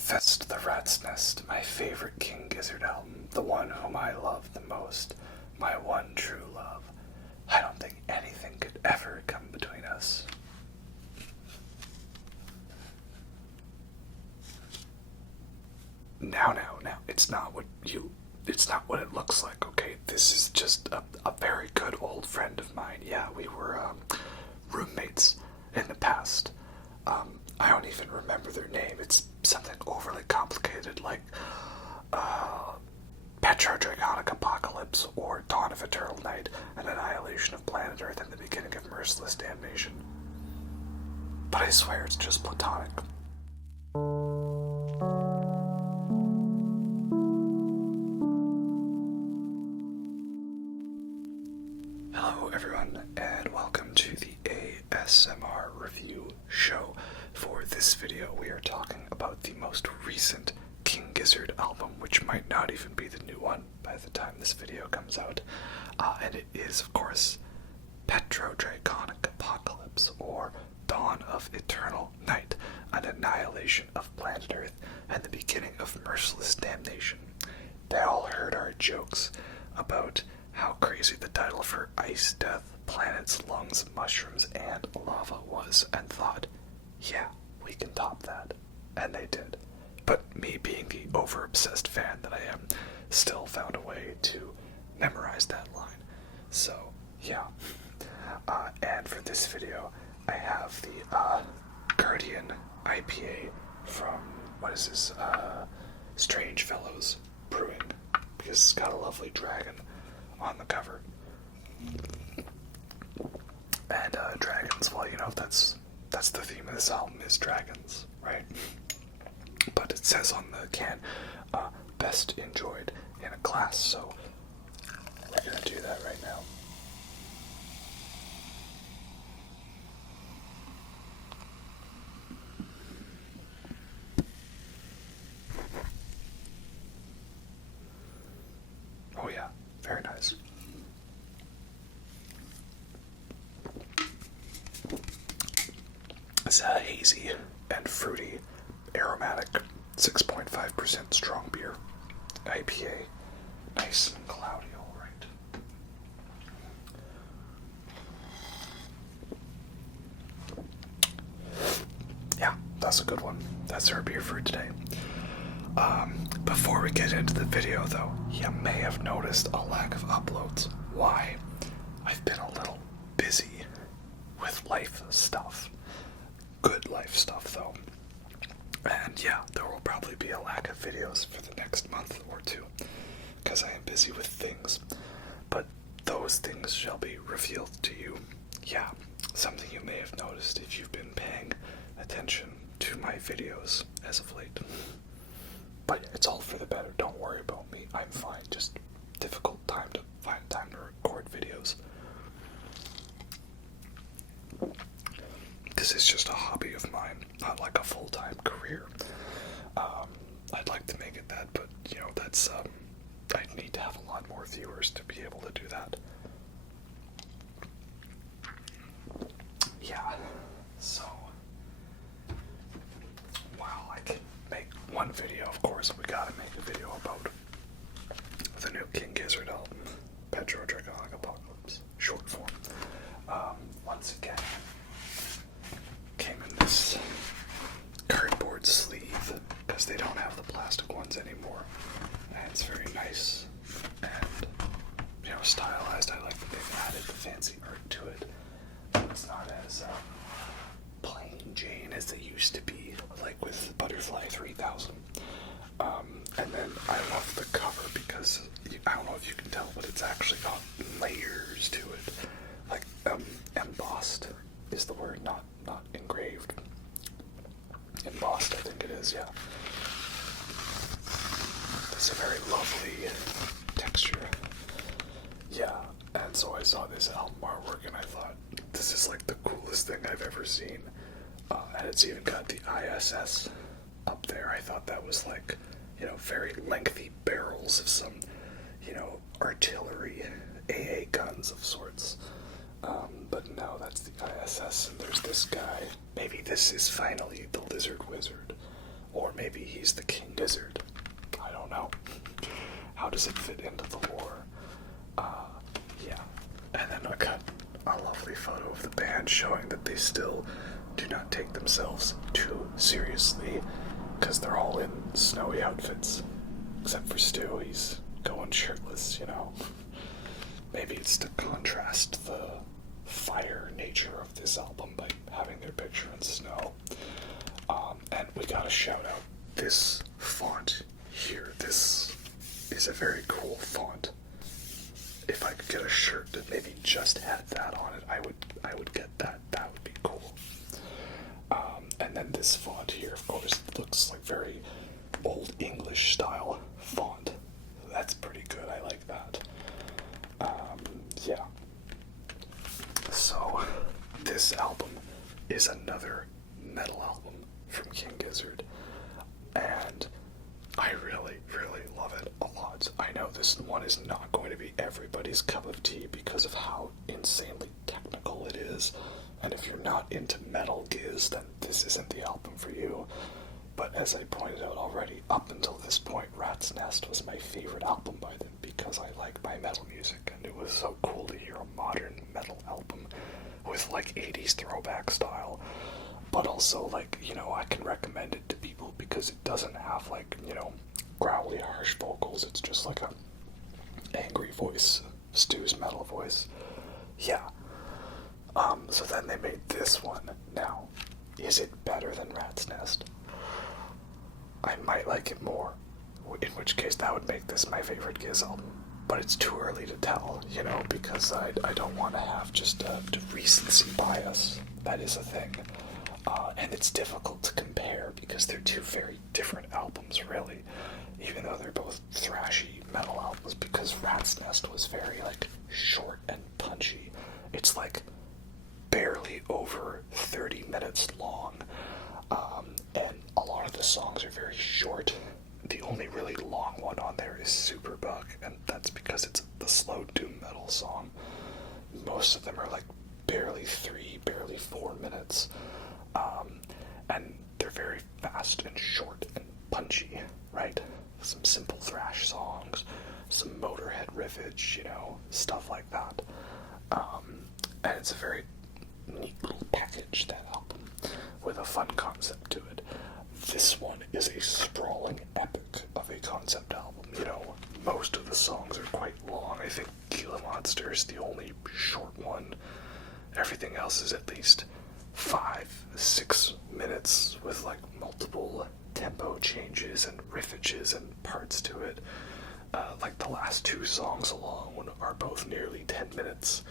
Infest the Rats Nest, my favorite King Gizzard album, the one whom I love the most, my one true love. I don't think anything could ever come between us. Now, it's not what it looks like, okay? This is just a very good old friend of mine. Yeah, we were roommates in the past. I don't even remember their name. It's something overly complicated, like PetroDragonic Apocalypse, or Dawn of Eternal Night, and Annihilation of Planet Earth, and the Beginning of Merciless Damnation. But I swear it's just platonic. Hello everyone, and welcome to the ASMR review show. For this video, we are talking about the most recent King Gizzard album, which might not even be the new one by the time this video comes out. And it is, of course, PetroDragonic Apocalypse, or Dawn of Eternal Night, an Annihilation of Planet Earth, and the Beginning of Merciless Damnation. They all heard our jokes about how crazy the title for Ice Death, Planets, Lungs, Mushrooms, and Lava was, and thought, yeah, we can top that. And they did. But me being the over-obsessed fan that I am, still found a way to memorize that line. So, yeah. And for this video, I have the Guardian IPA from, what is this, Strange Fellows Brewing, because it's got a lovely dragon on the cover. And dragons, well, you know, that's the theme of this album, is dragons, right? But it says on the can, best enjoyed in a glass, so we're gonna do that right now. Oh yeah, very nice. It's a hazy and fruity, aromatic, 6.5% strong beer, IPA, nice and cloudy, all right. Yeah, that's a good one. That's our beer for today. Before we get into the video, though, you may have noticed a lack of uploads. Why? I've been a little busy with life stuff. Good life stuff, though. And yeah, there will probably be a lack of videos for the next month or two, because I am busy with things. But those things shall be revealed to you. Yeah, something you may have noticed if you've been paying attention to my videos as of late. But it's all for the better. Don't worry about me. I'm fine. Just difficult time to find time to record videos. This is just a hobby of mine, not like a full-time career. I'd like to make it that, but, you know, that's, I need to have a lot more viewers to be able to do that. Yeah, so, while I can make one video, of course, we gotta make a video about the new King Gizzard album, PetroDragonic Apocalypse, short form. Once again, came in this cardboard sleeve, because they don't have the plastic ones anymore, and it's very nice and, you know, stylized. I like that they've added the fancy art to it. It's not as plain Jane as they used to be, like with Butterfly 3000. And then I love the cover because, I don't know if you can tell, but it's actually got layers to it. Like, embossed is the word, not engraved. Embossed, I think it is, yeah. It's a very lovely texture. Yeah, and so I saw this album artwork and I thought, this is like the coolest thing I've ever seen. And it's even got the ISS up there. I thought that was like, you know, very lengthy barrels of some, you know, artillery, AA guns of sorts. But no, that's the ISS, and there's this guy. Maybe this is finally the Lizard Wizard. Or maybe maybe he's the King Gizzard. I don't know. How does it fit into the lore? Yeah. And then I got a lovely photo of the band showing that they still do not take themselves too seriously, because they're all in snowy outfits. Except for Stu, he's going shirtless, you know. Maybe it's to contrast the fire nature of this album by having their picture in snow. And we gotta shout out this font here. This is a very cool font. If I could get a shirt that maybe just had that on it, I would get that. That would be cool. And then this font here, of course, looks like very old English style font. That's pretty good. I like that. Yeah. So this album is another metal album from King Gizzard, and I really, really love it a lot. I know this one is not going to be everybody's cup of tea because of how insanely technical it is, and if you're not into metal Gizz, then this isn't the album for you. But as I pointed out already, up until this point, Rats Nest was my favorite album by them because I like my metal music, and it was so cool to hear a modern metal album with like 80s throwback style. But also, like, you know, I can recommend it to people because it doesn't have, like, you know, growly, harsh vocals. It's just like a angry voice, Stu's metal voice. Yeah. So then they made this one. Now, is it better than Rat's Nest? I might like it more, in which case that would make this my favorite Gizz album. But it's too early to tell, you know, because I don't want to have just a recency bias. That is a thing. And it's difficult to compare because they're two very different albums, really. Even though they're both thrashy metal albums, because Rat's Nest was very, like, short and punchy. It's, like, barely over 30 minutes long. And a lot of the songs are very short. The only really long one on there is Superbug, and that's because it's the slow doom metal song. Most of them are, like, barely 4 minutes. And they're very fast and short and punchy, right? Some simple thrash songs, some Motorhead riffage, you know, stuff like that. And it's a very neat little package, that album, with a fun concept to it. This one is a sprawling epic of a concept album, you know. Most of the songs are quite long. I think Gila Monster is the only short one. Everything else is at least 5-6 minutes with like multiple tempo changes and riffages and parts to it. Like the last 2 songs alone are both nearly 10 minutes.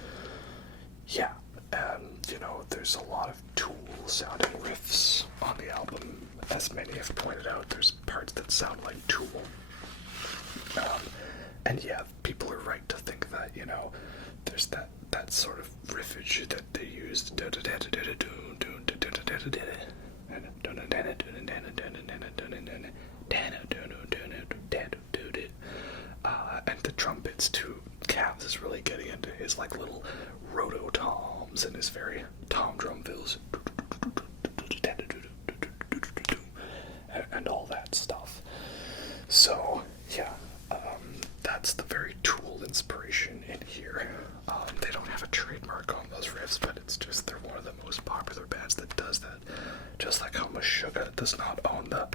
Yeah, and you know, there's a lot of Tool sounding riffs on the album. As many have pointed out, there's parts that sound like Tool. And yeah, people are right to think that, you know, there's that sort of riffage that they used. And the trumpets too. Cavs is really getting into his like little roto toms and his very tom drum fills and all that stuff. So yeah, that's the very Tool inspiration in here. They don't have a trademark on those riffs, but it's just they're one of the most popular bands that does that. Just like how Meshuggah does not own the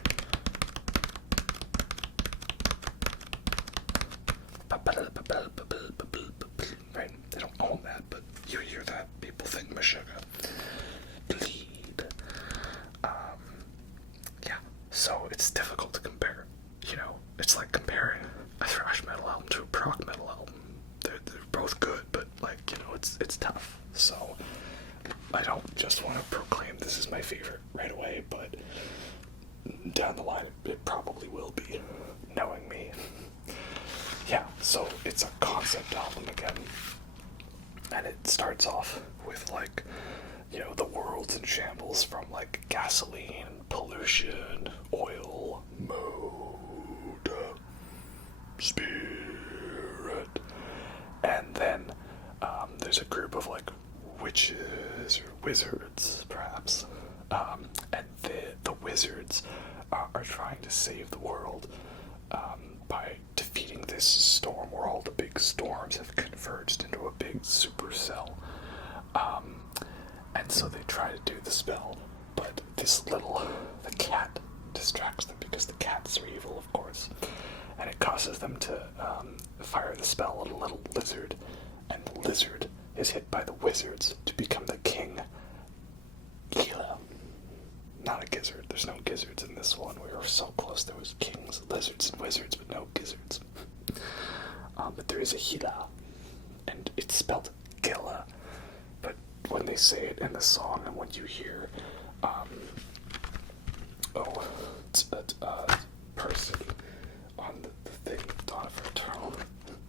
right? They don't own that, but you hear that, people think Meshuggah. Bleed. Yeah, so it's difficult to compare. You know, it's like comparing a thrash metal album to a prog metal album. They're both good, but like, you know, it's tough. So I don't just want to proclaim this is my favorite right away, but down the line it probably will be, knowing me. Yeah, so it's a concept album again, and it starts off with like, you know, the world's in shambles from like gasoline, pollution, oil, mood, spirit, and then there's a group of like witches or wizards, perhaps, and the wizards are trying to save the world by defeating this storm where all the big storms have converged into a big supercell. And so they try to do the spell, but the cat distracts them because the cats are evil, of course, and it causes them to fire the spell at a little lizard, and the lizard is hit by the wizards to become the king. Gila. Not a gizzard. There's no gizzards in this one. We were so close. There was kings, lizards, and wizards, but no gizzards. But there is a Gila, and it's spelled Gila. But when they say it in the song, and when you hear, it's a person on the thing, Dawn of Eternal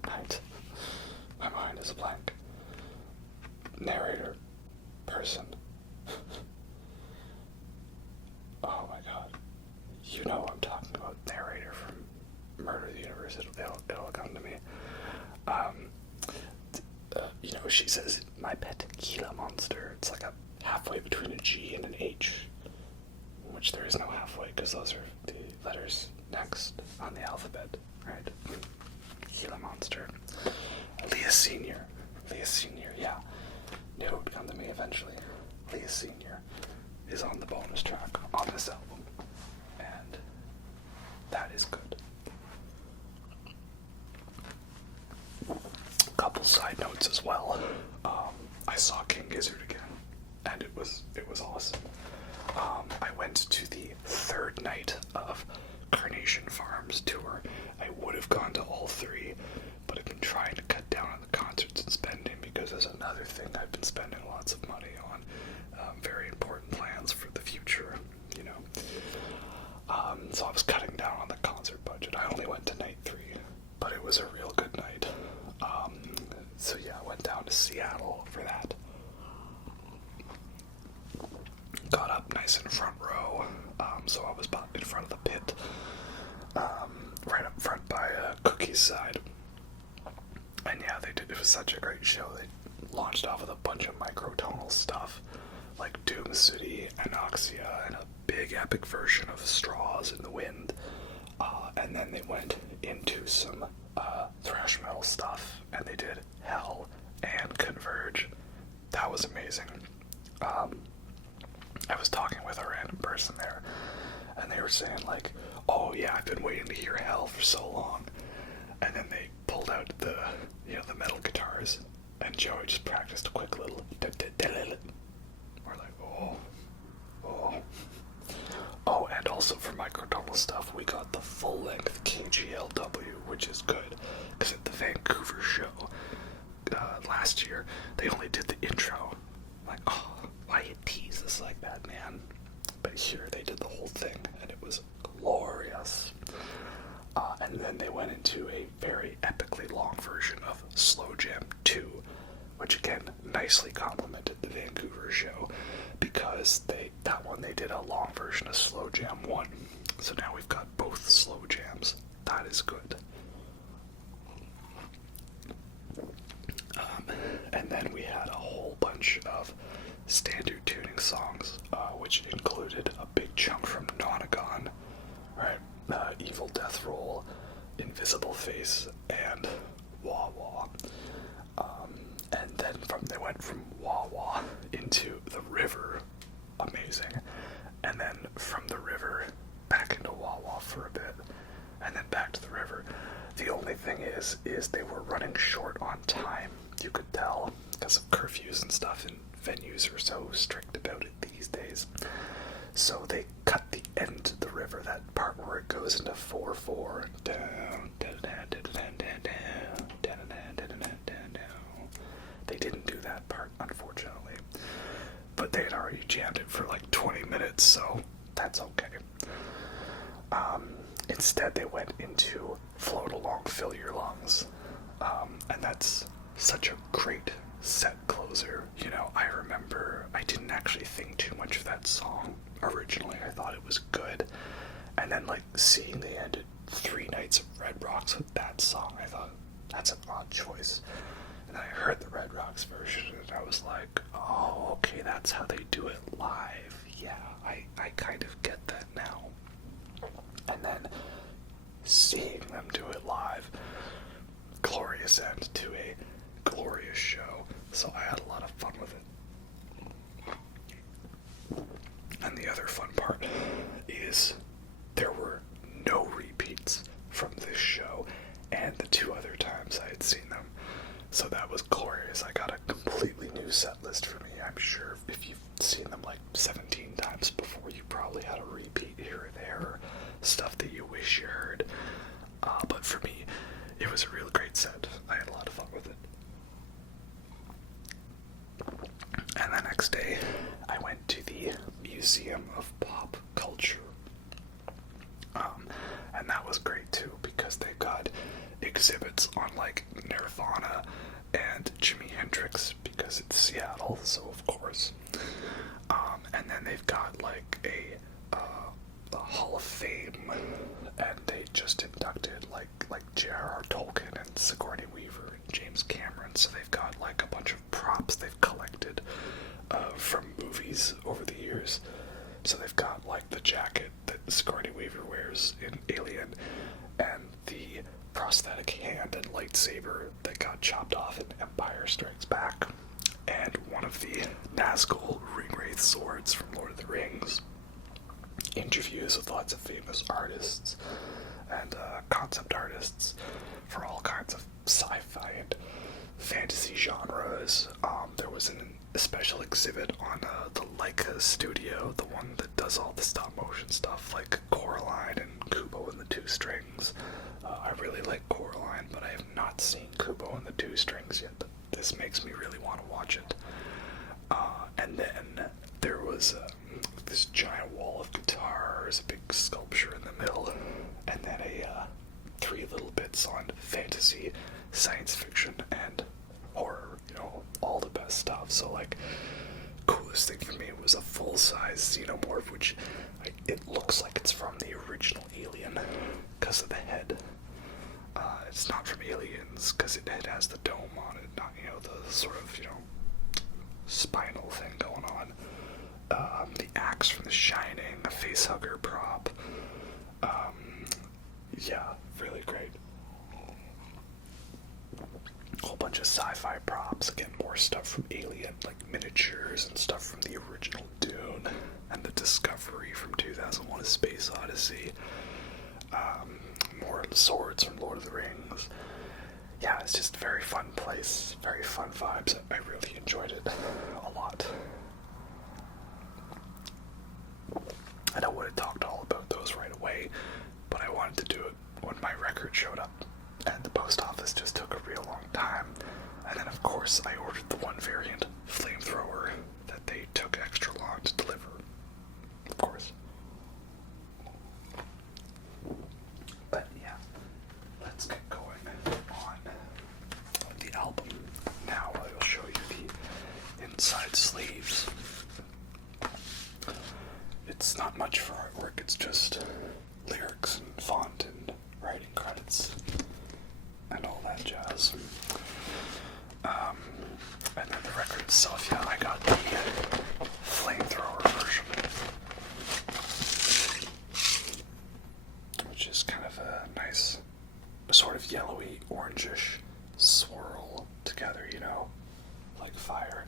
Night. My mind is blank. Narrator, person. Oh my god. You know what I'm talking about. Narrator from Murder the Universe. It'll come to me. She says, my pet Gila Monster. It's like a halfway between a G and an H. Which there is no halfway, because those are the letters next on the alphabet, right? Gila Monster. Leah Senior, yeah. It would come to me eventually. Leah Senior is on the bonus track on this album, and that is good. Couple side notes as well. I saw King Gizzard again, and it was awesome. I went to the third night of Carnation Farms tour. I would have gone to all three, but I've been trying to cut down on the concerts and spending because there's another thing I've been spending lots of money on. Very important plans for the future, so I was cutting down on the concert budget. I only went to night 3, but it was a real good night. So yeah, I went down to Seattle for that. Got up nice in front row, so I was in front of the pit, right up front by Cookie's side. And yeah, it was such a great show. They launched off with a bunch of microtonal stuff, like Doom City, Anoxia, and a big epic version of Straws in the Wind. And then they went into some thrash metal stuff, and they did Hell and Converge. That was amazing. I was talking with a random person there, and they were saying like, oh yeah, I've been waiting to hear Hell for so long. And then they pulled out the metal guitars, and Joey just practiced a quick little we're like, oh, and also for microtonal stuff, we got the full-length KGLW, which is good, because at the Vancouver show last year, they only did the intro. I'm like, oh, why you tease us like that, man? But here they did the whole thing, and it was glorious. And then they went into a very epically long version of Slow Jam 2, which again nicely complemented the Vancouver show, because they did a long version of Slow Jam 1. So now we've got both slow jams. That is good. And then we had a whole bunch of standard tuning songs, which included a big chunk from Nonagon, right? Evil Death Roll, Invisible Face, and Wah Wah. And then they went from Wah Wah into the river, amazing, and then from the river back into Wah Wah for a bit, and then back to the river. The only thing is they were running short on time. You could tell because of curfews and stuff, and venues are so strict about it these days. So they cut the end to the river, that part where it goes into 4/4, down, down, down, down, down, down, down, down, down, down. They didn't do that part, unfortunately. But they had already jammed it for like 20 minutes, so that's okay. Instead, they went into Float Along, Fill Your Lungs. And that's such a great set closer. I remember I didn't actually think too much of that song originally. I thought it was good. And then, seeing they ended 3 nights of Red Rocks with that song, I thought, that's an odd choice. And then I heard the Red Rocks version, and I was like, oh, okay, that's how they do it live. Yeah, I kind of get that now. seeing them do it live, glorious end to a glorious show. So I had a lot of fun with it. And the other fun part is there were no repeats from this show and the 2 other times I had seen them. So that was glorious. I got a completely new set list for me. I'm sure if you've seen them like 17 times before, you probably had a repeat here or there, or stuff that you wish you heard. But for me, it was a real great set. I had a lot of fun with it. And the next day, I went to the Museum of Pop Culture. And that was great too, because they've got exhibits on like Nirvana and Jimi Hendrix, because it's Seattle, so of course. And then they've got like a Hall of Fame, and they just inducted like J.R.R. Tolkien and Sigourney Weaver and James Cameron, so they've got like a bunch of props they've collected from movies over the years. So they've got like the jacket that Sigourney Weaver wears in Alien, and the prosthetic hand and lightsaber that got chopped off in Empire Strikes Back, and one of the Nazgul Ringwraith swords from Lord of the Rings. Interviews with lots of famous artists and concept artists for all kinds of sci-fi and fantasy genres. There was a special exhibit on the Leica studio, the one that does all the stop-motion stuff, like Coraline and Kubo and the Two Strings. I really like Coraline, but I have not seen Kubo and the Two Strings yet. But this makes me really want to watch it. And then there was this giant wall of guitars, a big sculpture in the middle, and then 3 little bits on fantasy, science fiction, and horror, all the best stuff. So like, coolest thing for me was a full-size xenomorph, which it looks like it's from the original Alien because of the head. It's not from Aliens because it has the dome on it, not the sort of spinal thing going on. The axe from The Shining, a facehugger prop. Yeah, really great. A whole bunch of sci-fi props, again, more stuff from Alien, like miniatures and stuff from the original Dune, and the Discovery from 2001: A Space Odyssey. More swords from Lord of the Rings. Yeah, it's just a very fun place, very fun vibes. I really enjoyed it a lot. And I would have talked all about those right away, but I wanted to do it when my record showed up, and the post office just took a real long time. And then of course I ordered the one variant, Flamethrower, that they took extra long to deliver. Of course. But yeah, let's get going on the album. Now I'll show you the inside sleeves. It's not much for artwork, it's just lyrics and font and writing credits and all that jazz. And then the record itself, yeah, I got the Flamethrower version, which is kind of a nice sort of yellowy, orangish swirl together, like fire.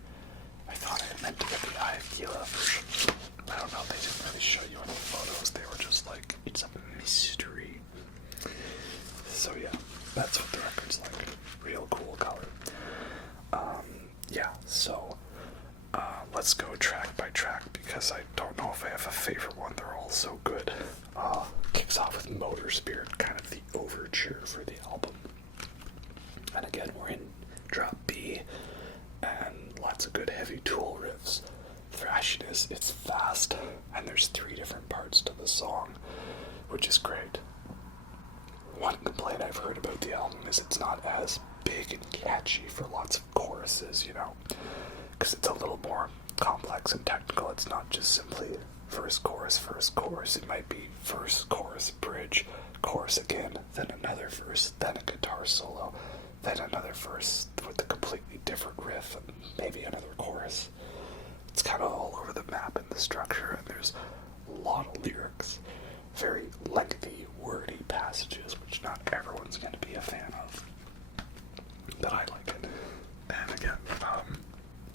I thought I meant to get the Eye of Gila version. I don't know, they didn't really show you any photos. They were just like, it's a mystery. So yeah, that's what the record's like. Real cool color. Yeah, so let's go track by track, because I don't know if I have a favorite one. They're all so good. Kicks off with Motor Spirit, kind of the overture for the album. And again, we're in drop B, and lots of good heavy Tool riffs. Thrashiness, it's fast, and there's 3 different parts to the song, which is great. One complaint I've heard about the album is it's not as big and catchy for lots of choruses, because it's a little more complex and technical. It's not just simply verse, chorus, it might be verse, chorus, bridge, chorus again, then another verse, then a guitar solo, then another verse with a completely different riff, and maybe another chorus. It's kind of all over the map in the structure, and there's a lot of lyrics, very lengthy, wordy passages. messages, which not everyone's going to be a fan of. But I like it. And again,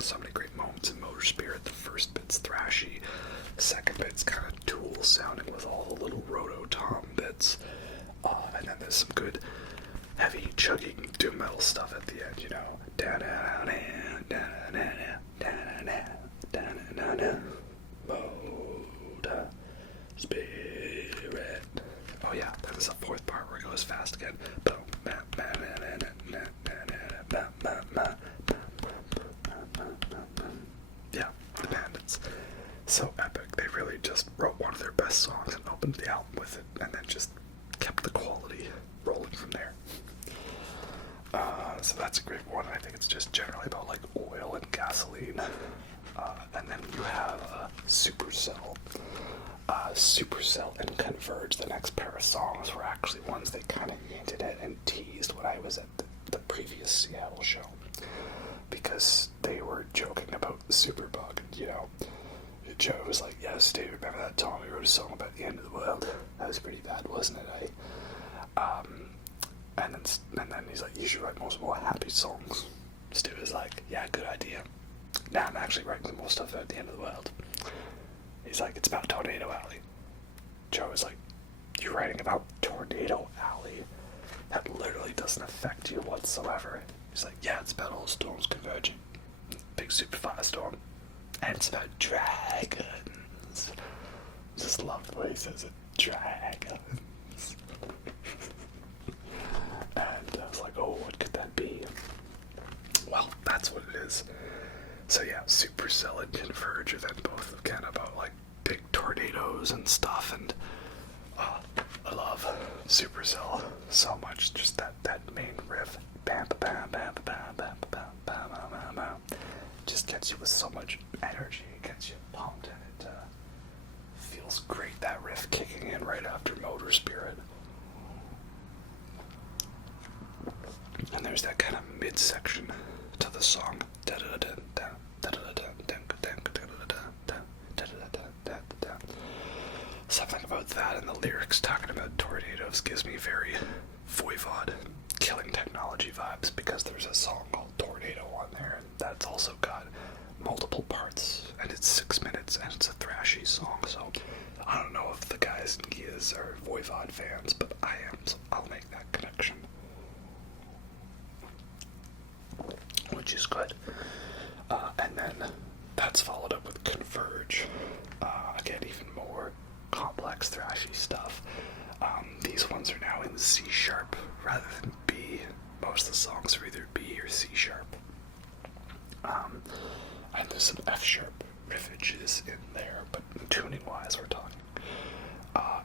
so many great moments in Motor Spirit. The first bit's thrashy, the second bit's kind of Tool sounding with all the little roto-tom bits, and then there's some good heavy chugging doom metal stuff at the end, you know. Motor Spirit. Oh yeah, there's a fourth part where it goes fast again. Yeah, the band, it's so epic. They really just wrote one of their best songs and opened the album with it, and then just kept the quality rolling from there. So that's a great one. I think it's just generally about like oil and gasoline. And then you have Supercell. Supercell and Converge, the next pair of songs, were actually ones they kind of hinted at and teased when I was at the previous Seattle show. Because they were joking about the Superbug, you know. Joe was like, yes, Dave, remember that time we wrote a song about the end of the world? That was pretty bad, wasn't it, And then he's like, you should write more happy songs. Stu was like, yeah, good idea. Now I'm actually writing some more stuff about the end of the world. He's like, it's about Tornado Alley. Joe was like, you're writing about Tornado Alley? That literally doesn't affect you whatsoever. He's like, yeah, it's about all storms converging. Big super firestorm. And it's about dragons. Just love the way he says it. Dragons. And I was like, oh, what could that be? Well, that's what it is. So yeah, Supercell and Converge are then both again about like big tornadoes and stuff, and I love Supercell so much. Just that main riff, bam bam bam bam bam bam bam bam bam bam, just gets you with so much energy. It gets you pumped, and it feels great. That riff kicking in right after Motor Spirit. And there's that kind of midsection to the song. Something about that and the lyrics talking about tornadoes gives me very Voivod Killing Technology vibes, because there's a song called Tornado on there, and that's also got multiple parts, and it's 6 minutes, and it's a thrashy song. So I don't know if the guys in Gizz are Voivod fans, but I am, so I'll make that connection. Which is good. And then that's followed up with Converge. Again, even more complex, thrashy stuff. These ones are now in C sharp rather than B. Most of the songs are either B or C sharp. And there's some F sharp riffages in there, but tuning wise, we're talking.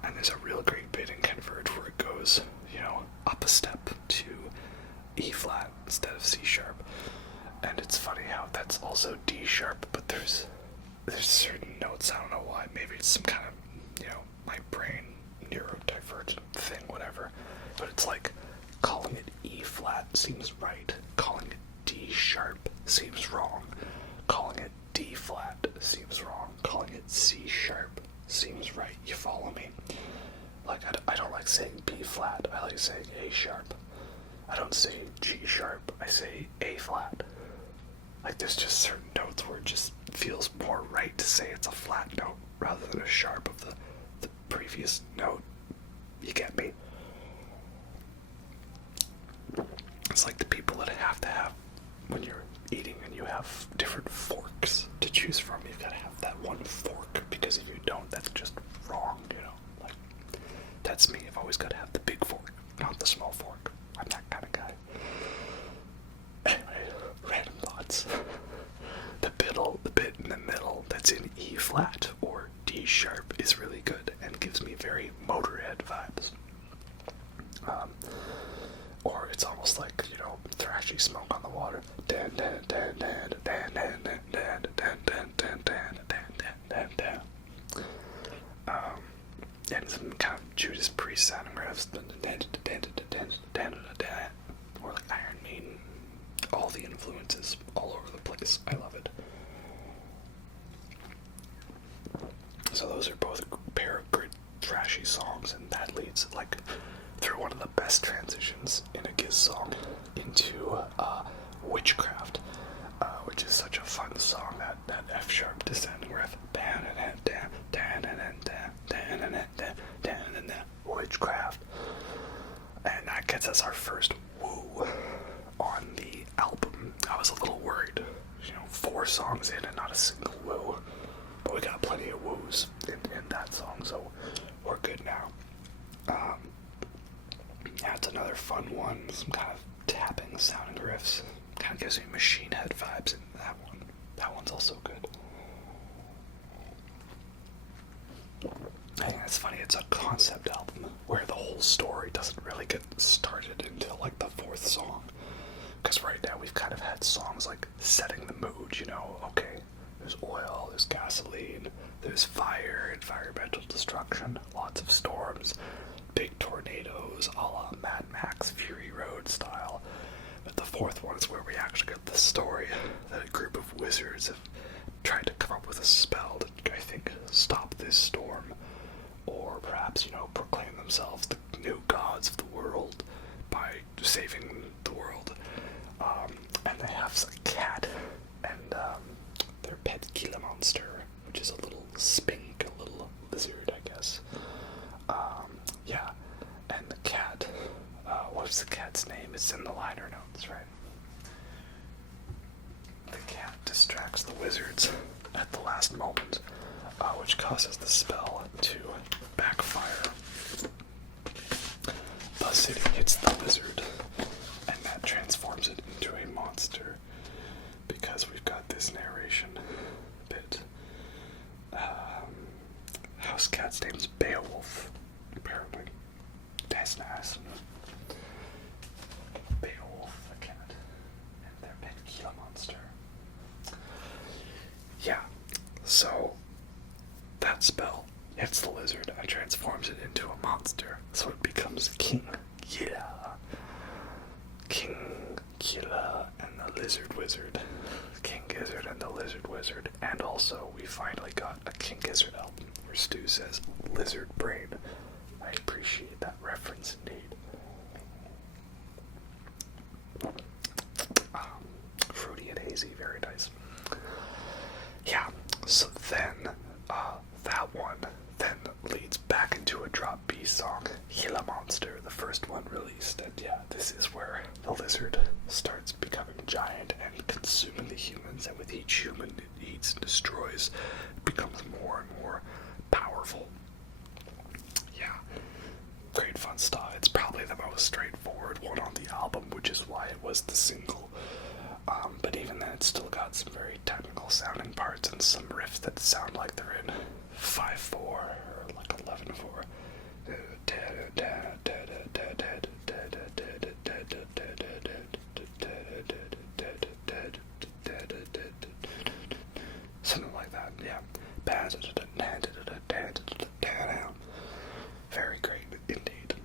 And there's a real great bit in Converge where it goes, you know, up a step to E flat instead of C sharp. And it's funny how that's also D sharp, but there's certain notes, I don't know why, maybe it's some kind of, you know, my brain neurodivergent thing, whatever, but it's like calling it E flat seems right, calling it D sharp seems wrong, calling it D flat seems wrong, calling it C sharp seems right. You follow me? Like, I don't like saying B flat, I like saying A sharp. I don't say G sharp, I say A flat. Like, there's just certain notes where it just feels more right to say it's a flat note rather than a sharp of the previous note. You get me? It's like the people that have to have, when you're eating and you have different forks to choose from, you've got to have that one fork, because if you don't, that's just wrong, you know? Like, that's me. I've always got to have the big fork, not the small fork. I'm that kind of guy. Anyway, random thoughts. The bit in the middle that's in E flat or D sharp is really good and gives me very Motorhead vibes. Or it's almost like, you know, thrashy Smoke on the Water. And some kind of Judas Priest sounding riffs. Or like Iron Maiden. All the influences all over the place. I love it. So those are both a pair of great thrashy songs, and that leads, like, through one of the best transitions in a Gizz song into Witchcraft, which is such a fun song, that F sharp descending riff. Witchcraft. And that gets us our first woo on the album. I was a little worried, 4 songs in and not a single woo. But we got plenty of woos in that song, so we're good now. Yeah, it's another fun one. Some kind of tapping sounding riffs. Kind of gives me Machine Head vibes in that one. That one's also good. I think it's funny, it's a concept album where the whole story doesn't really get started until like the 4th song. Because right now we've kind of had songs like setting the mood, okay, there's oil, there's gasoline, there's fire, environmental destruction, lots of storms, big tornadoes, a la Mad Max Fury Road style. But the 4th one is where we actually get the story that a group of wizards have tried to come up with a spell to, I think, stop this storm. Or perhaps, proclaim themselves the new gods of the world by saving the world. And they have a cat and their pet Gila Monster, which is a little spink, a little lizard, I guess. Yeah, and the cat, what's the cat's name? It's in the liner notes, right? The cat distracts the wizards at the last moment, which causes the spell to backfire. Thus it hits the lizard, and that transforms it into a monster, because we've got this narration bit. House cat's name's Beowulf, apparently. That's nice. Beowulf, the cat, and their pet Gila Monster. Yeah, so that spell hits the lizard and transforms it into a monster, so it becomes King Gila. King Gila and the Lizard Wizard. King Gizzard and the Lizard Wizard. And also, we finally got a King Gizzard album where Stu says Lizard Brain. I appreciate that reference indeed. Fruity and hazy, very nice. Yeah, so then that one then leads back into a drop B song, Gila Monster, the first one released. And yeah, this is where the lizard starts becoming giant and consuming the humans, and with each human it eats and destroys, it becomes more and more powerful. Yeah, great fun stuff. It's probably the most straightforward one on the album, which is why it was the single. But even then, it's still got some very technical sounding parts and some riffs that sound like they're in 5/4 or like 11/4. Something like that, yeah. Very great indeed.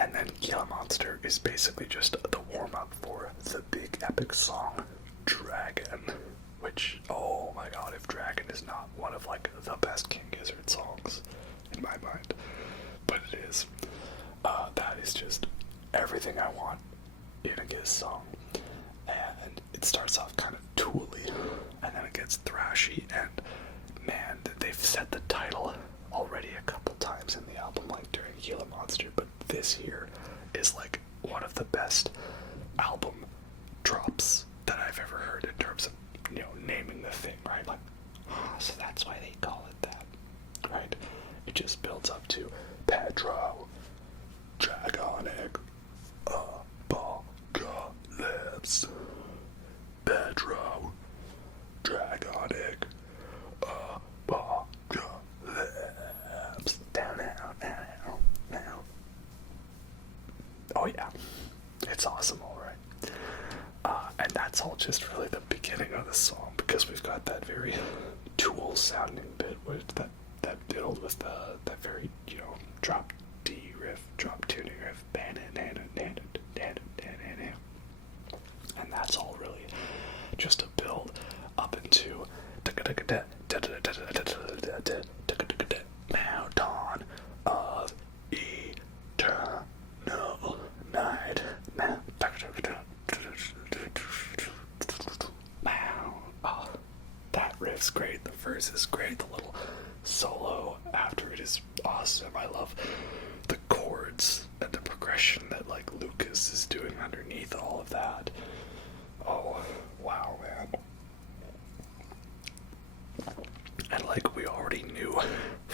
And then Gila Monster is basically just the warm-up for the big epic song, Dragon, which, oh my god, if Dragon is not one of, like, the best King Gizzard songs, in my mind, but it is. That is just everything I want in a Gizz song. And it starts off kind of tooly, and then it gets thrashy, and man, they've said the title already a couple times in the album, like during Gila Monster, but this here is like one of the best album drops that I've ever heard in terms of, naming the thing, right? Like, so that's why they call it that, right? It just builds up to PetroDragonic Apocalypse. PetroDragonic Apocalypse. Down. Oh yeah, it's awesome, alright. And that's all just really the beginning of the song, because we've got that very Tool sounding bit with that build with that very, drop D riff, drop tuning riff, and that's all really just a build up into Mount on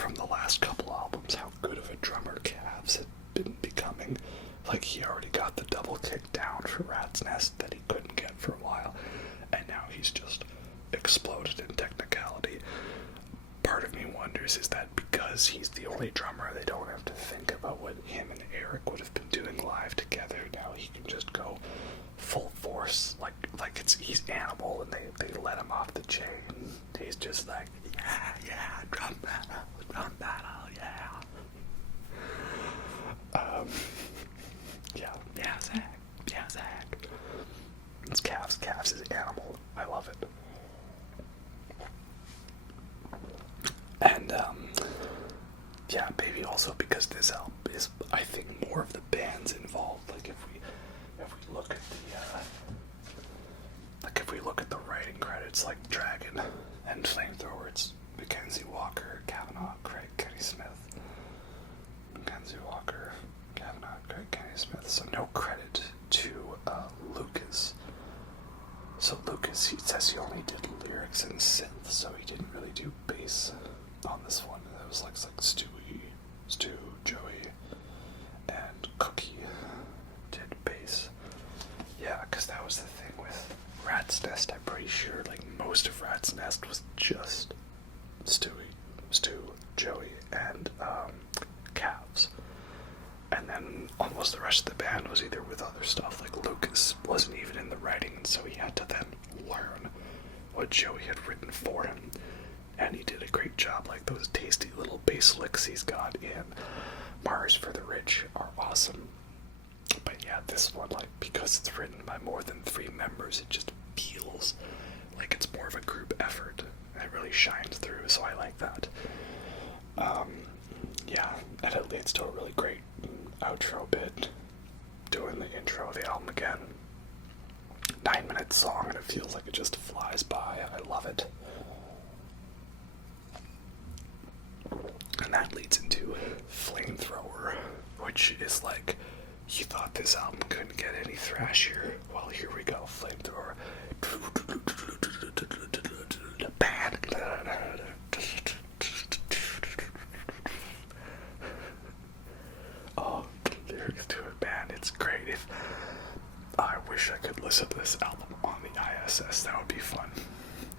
from the last couple albums how good of a drummer Cavs had been becoming. Like, he already got the double kick down for Rats Nest that he couldn't get for a while, and now he's just exploded in technicality. Part of me wonders, is that because he's the only drummer, they don't have to think about what him and Eric would have been doing live together. Now he can just go full force, like he's Animal, and they let him off the chain. He's just like, yeah, drum battle, yeah. Zach. It's Cavs is Animal. I love it. And, maybe also because this album is, I think, more of the bands involved. Like, if we look at the writing credits, like Dragon and Flamethrower, it's Mackenzie Walker, Kavanaugh, Craig, Kenny Smith. Mackenzie Walker, Kavanaugh, Craig, Kenny Smith. So no credit to Lucas. So Lucas, he says he only did lyrics and synth, so he didn't really do bass on this one. It was like Stu, Joey, and Cookie did bass. Yeah, because that was the thing with Rat's Nest. I'm pretty sure like most of Rat's Nest was just Stu, Joey, and Cavs. And then almost the rest of the band was either with other stuff. Like Lucas wasn't even in the writing, and so he had to then learn what Joey had written for him. And he did a great job. Like, those tasty little bass licks he's got in Mars for the Rich are awesome. But yeah, this one, like, because it's written by more than 3 members, it just feels like it's more of a group effort. And it really shines through, so I like that. And it leads to a really great outro bit, doing the intro of the album again. 9-minute song, and it feels like it just flies by. I love it. And that leads into Flamethrower, which is like, you thought this album couldn't get any thrashier. Well, here we go, Flamethrower. Oh, lyrics to it, man, it's great. I wish I could listen to this album on the ISS, that would be fun.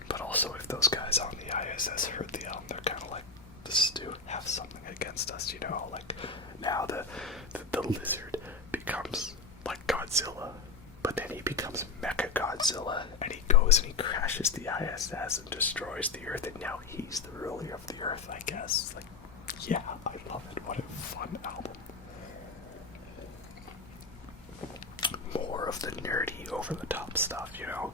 But also, if those guys on the ISS heard the album, they're kind of like, this dude have something against us, you know? Like, now the lizard becomes like Godzilla, but then he becomes Mecha Godzilla, and he goes and he crashes the ISS and destroys the Earth, and now he's the ruler of the Earth, I guess. Like, yeah, I love it. What a fun album. More of the nerdy, over-the-top stuff, you know?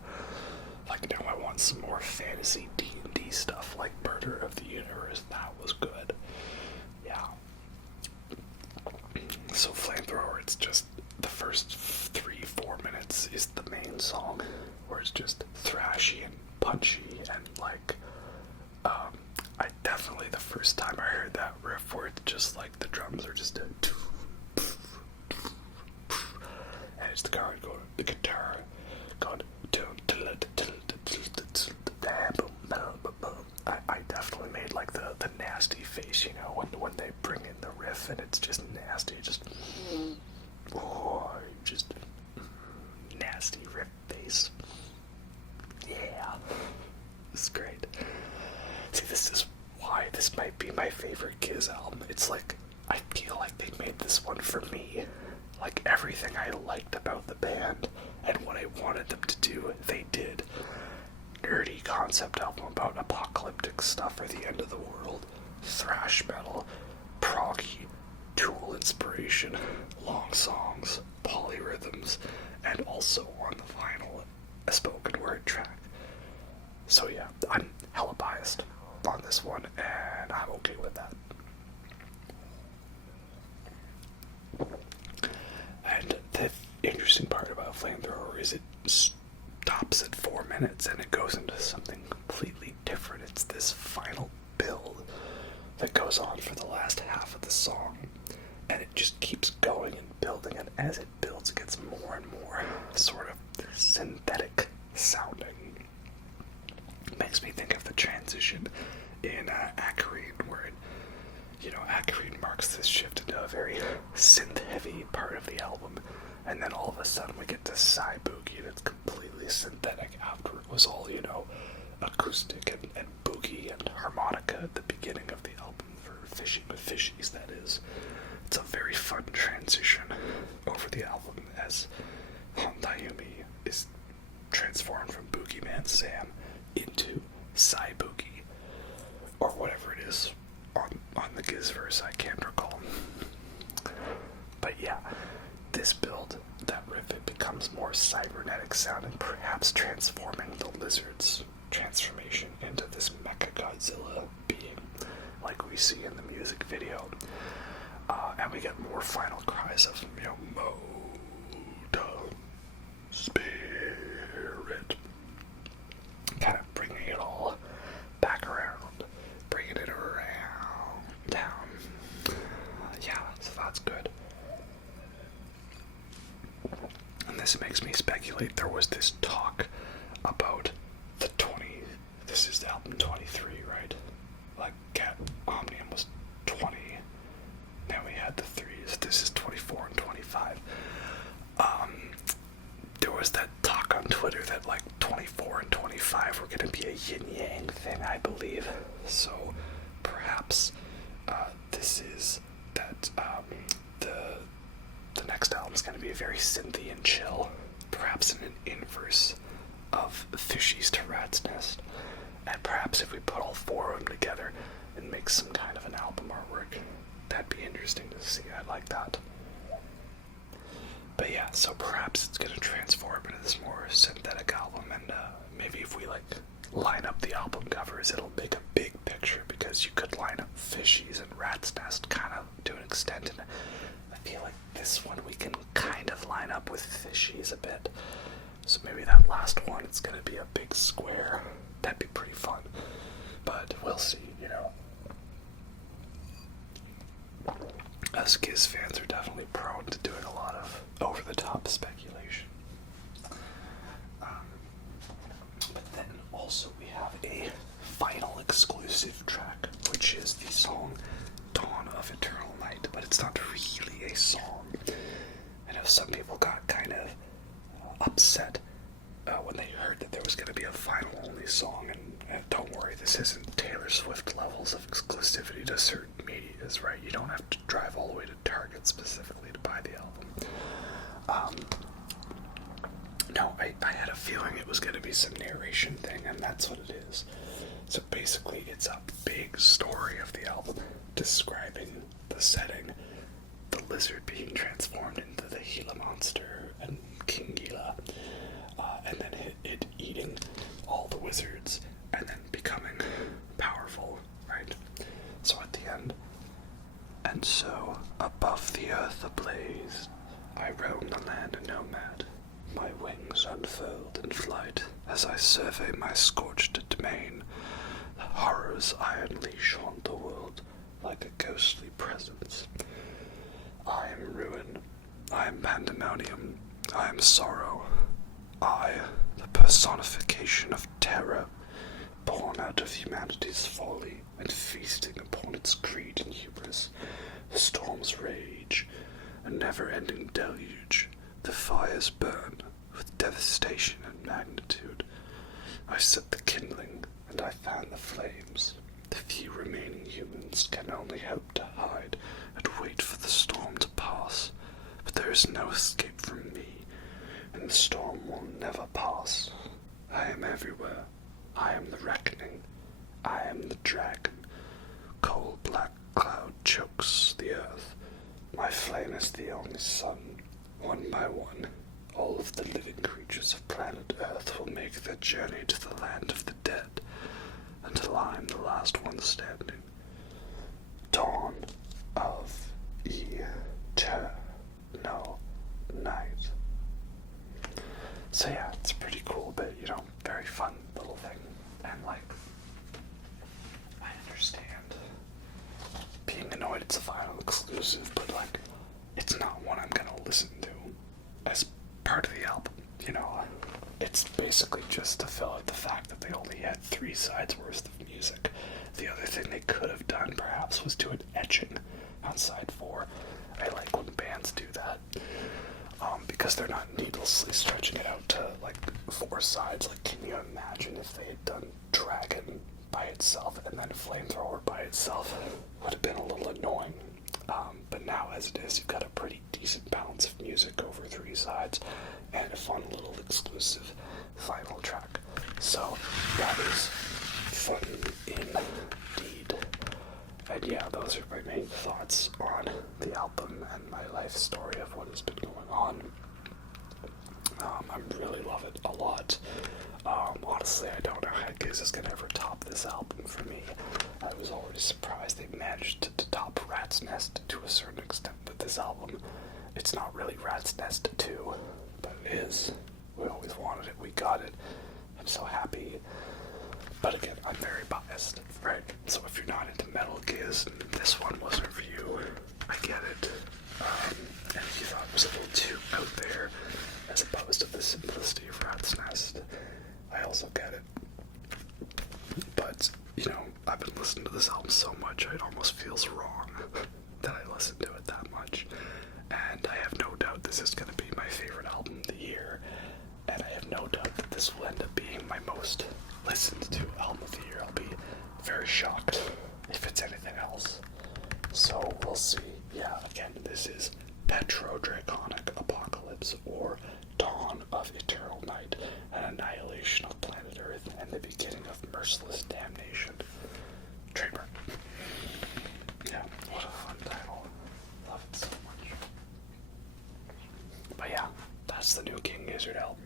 Like, now I want some more fantasy D&D stuff, like Murder of the Universe. That was good. Yeah. So Flamethrower, it's just the first 3-4 minutes is the main song, where it's just thrashy and punchy, and like, I definitely, the first time I heard that riff, where it's just like the drums are just and it's the guitar going I definitely made like the nasty face, you know, when they bring in the riff and it's just nasty, just nasty riff face. Yeah, this is great. See, this is why this might be my favorite Gizz album. It's like, I feel like they made this one for me. Like, everything I liked about the band and what I wanted them to do, they did. Nerdy concept album about apocalyptic stuff or the end of the world, thrash metal, proggy, Tool inspiration, long songs, polyrhythms, and also on the vinyl, a spoken word track. So yeah, I'm hella biased on this one, and I'm okay with that. And the interesting part about Flamethrower is it stops at 4 minutes and it goes into something completely different. It's this final build that goes on for the last half of the song, and it just keeps going and building, and as it builds it gets more and more sort of synthetic sounding. It makes me think of the transition in Acarine, where it marks this shift into a very synth-heavy part of the album, and then all of a sudden we get to Psy Boogie that's completely synthetic after it was all, acoustic and boogie and harmonica at the beginning of the album for Fishing with Fishies, that is. It's a very fun transition over the album as Hondayumi is transformed from Boogeyman Sam into Psy Boogie, or whatever it is on the Gizz verse, I can't recall. But yeah, this build, that riff, it becomes more cybernetic sounding, perhaps transforming the lizard's transformation into this Mecha Godzilla being, like we see in the music video. And we get more final cries of, Moda Spirit. Kind of bringing it all back around, bringing it around down. Yeah, so that's good. And this makes me speculate there was this talk about the 20, this is the album 23, right? Like Cat Omnium was 20, now we had the 3s, this is 24 and 25. There was that talk on Twitter that like 24 and 25 were going to be a yin-yang thing, I believe. So perhaps this is that the next album is going to be very synthy and chill, perhaps in an inverse of Fishies to Rats Nest. And perhaps if we put all 4 of them together and make some kind of an album artwork, that'd be interesting to see. I'd like that. But yeah, so perhaps it's going to transform into this more synthetic album, and maybe if we line up the album covers, it'll make a big picture, because you could line up Fishies and Rat's Nest kind of to an extent, and I feel like this one we can kind of line up with Fishies a bit. So maybe that last one, it's going to be a big square. That'd be pretty fun. But we'll see, Us Gizz fans are definitely prone to doing a lot of over-the-top speculation. But then also we have a final exclusive track, which is the song Dawn of Eternal Night, but it's not really a song. I know some people got kind of upset when they heard that there was going to be a vinyl-only song, and don't worry, this isn't Taylor Swift levels of exclusivity to certain medias, right? You don't have to drive all the way to Target specifically to buy the album. No, I had a feeling it was going to be some narration thing, and that's what it is. So basically, it's a big story of the album describing the setting, the lizard being transformed into the Gila Monster and King Gila, and then it eating all the wizards and then becoming powerful, right? So at the end, and so above the earth ablaze, I roam the land a nomad. My wings unfurled in flight as I survey my scorched domain. The horrors I unleash haunt the world like a ghostly presence. I am ruin, I am pandemonium, I am sorrow. I, the personification of terror, born out of humanity's folly and feasting upon its greed and hubris. The storms rage, a never-ending deluge. The fires burn with devastation and magnitude. I set the kindling, and I fan the flames. The few remaining humans can only hope to hide and wait for the storm to pass. But there is no escape from me, and the storm will never pass. I am everywhere. I am the reckoning. I am the dragon. Cold black cloud chokes the earth. My flame is the only sun. One by one, all of the living creatures of planet Earth will make their journey to the land of the dead, until I am the last one standing. Dawn of Eternal Night. So yeah, it's a pretty cool bit, very fun little thing. And I understand being annoyed it's a vinyl exclusive, but it's not one I'm gonna listen to as part of the album, It's basically just to fill out the fact that they only had 3 sides worth of music. The other thing they could have done, perhaps, was do an etching on side 4. I like when bands do that, because they're not needlessly stretching it out to like 4 sides. Like, can you imagine if they had done Dragon by itself and then Flamethrower by itself? Would have been a little annoying. But now, as it is, you've got a pretty decent balance of music over 3 sides and a fun little exclusive final track. So that is fun indeed. And yeah, those are my main thoughts on the album and my life story of what has been going on. I really love it a lot. Honestly, I don't know how Gizz is going to ever top this album for me. I was already surprised they managed to top Rats Nest to a certain extent with this album. It's not really Rats Nest 2, but it is. We always wanted it, we got it. I'm so happy. But again, I'm very biased, right? So if you're not into Metal Gizz, this one was a review. I get it. And if you thought it was a little too out there, as opposed to the simplicity of Rat's Nest, I also get it. But, you know, I've been listening to this album so much, it almost feels wrong that I listened to it that much. And I have no doubt this is going to be my favorite album of the year. And I have no doubt that this will end up being my most listened to album of the year. I'll be very shocked if it's anything else. So we'll see. Yeah, again, this is PetroDragonic Apocalypse, or Dawn of Eternal Night, and Annihilation of Planet Earth, and the Beginning of Merciless Damnation. Trademark. Yeah, what a fun title. Love it so much. But yeah, that's the new King Gizzard album.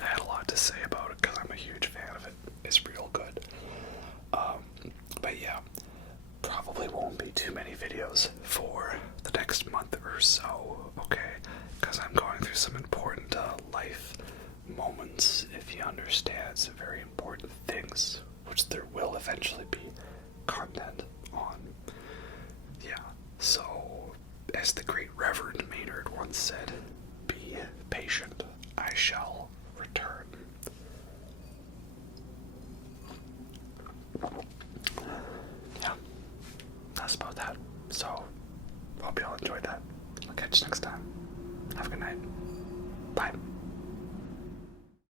I had a lot to say about it because I'm a huge fan of it. It's real good. But yeah, probably won't be too many videos for the next month or so, okay? Because I'm going through some important life moments, if you understand, some very important things, which there will eventually be content on. Yeah, so, as the great Reverend Maynard once said, be patient, I shall return. Yeah, that's about that. So, hope y'all enjoyed that. I'll catch you next time. Have a good night. Bye.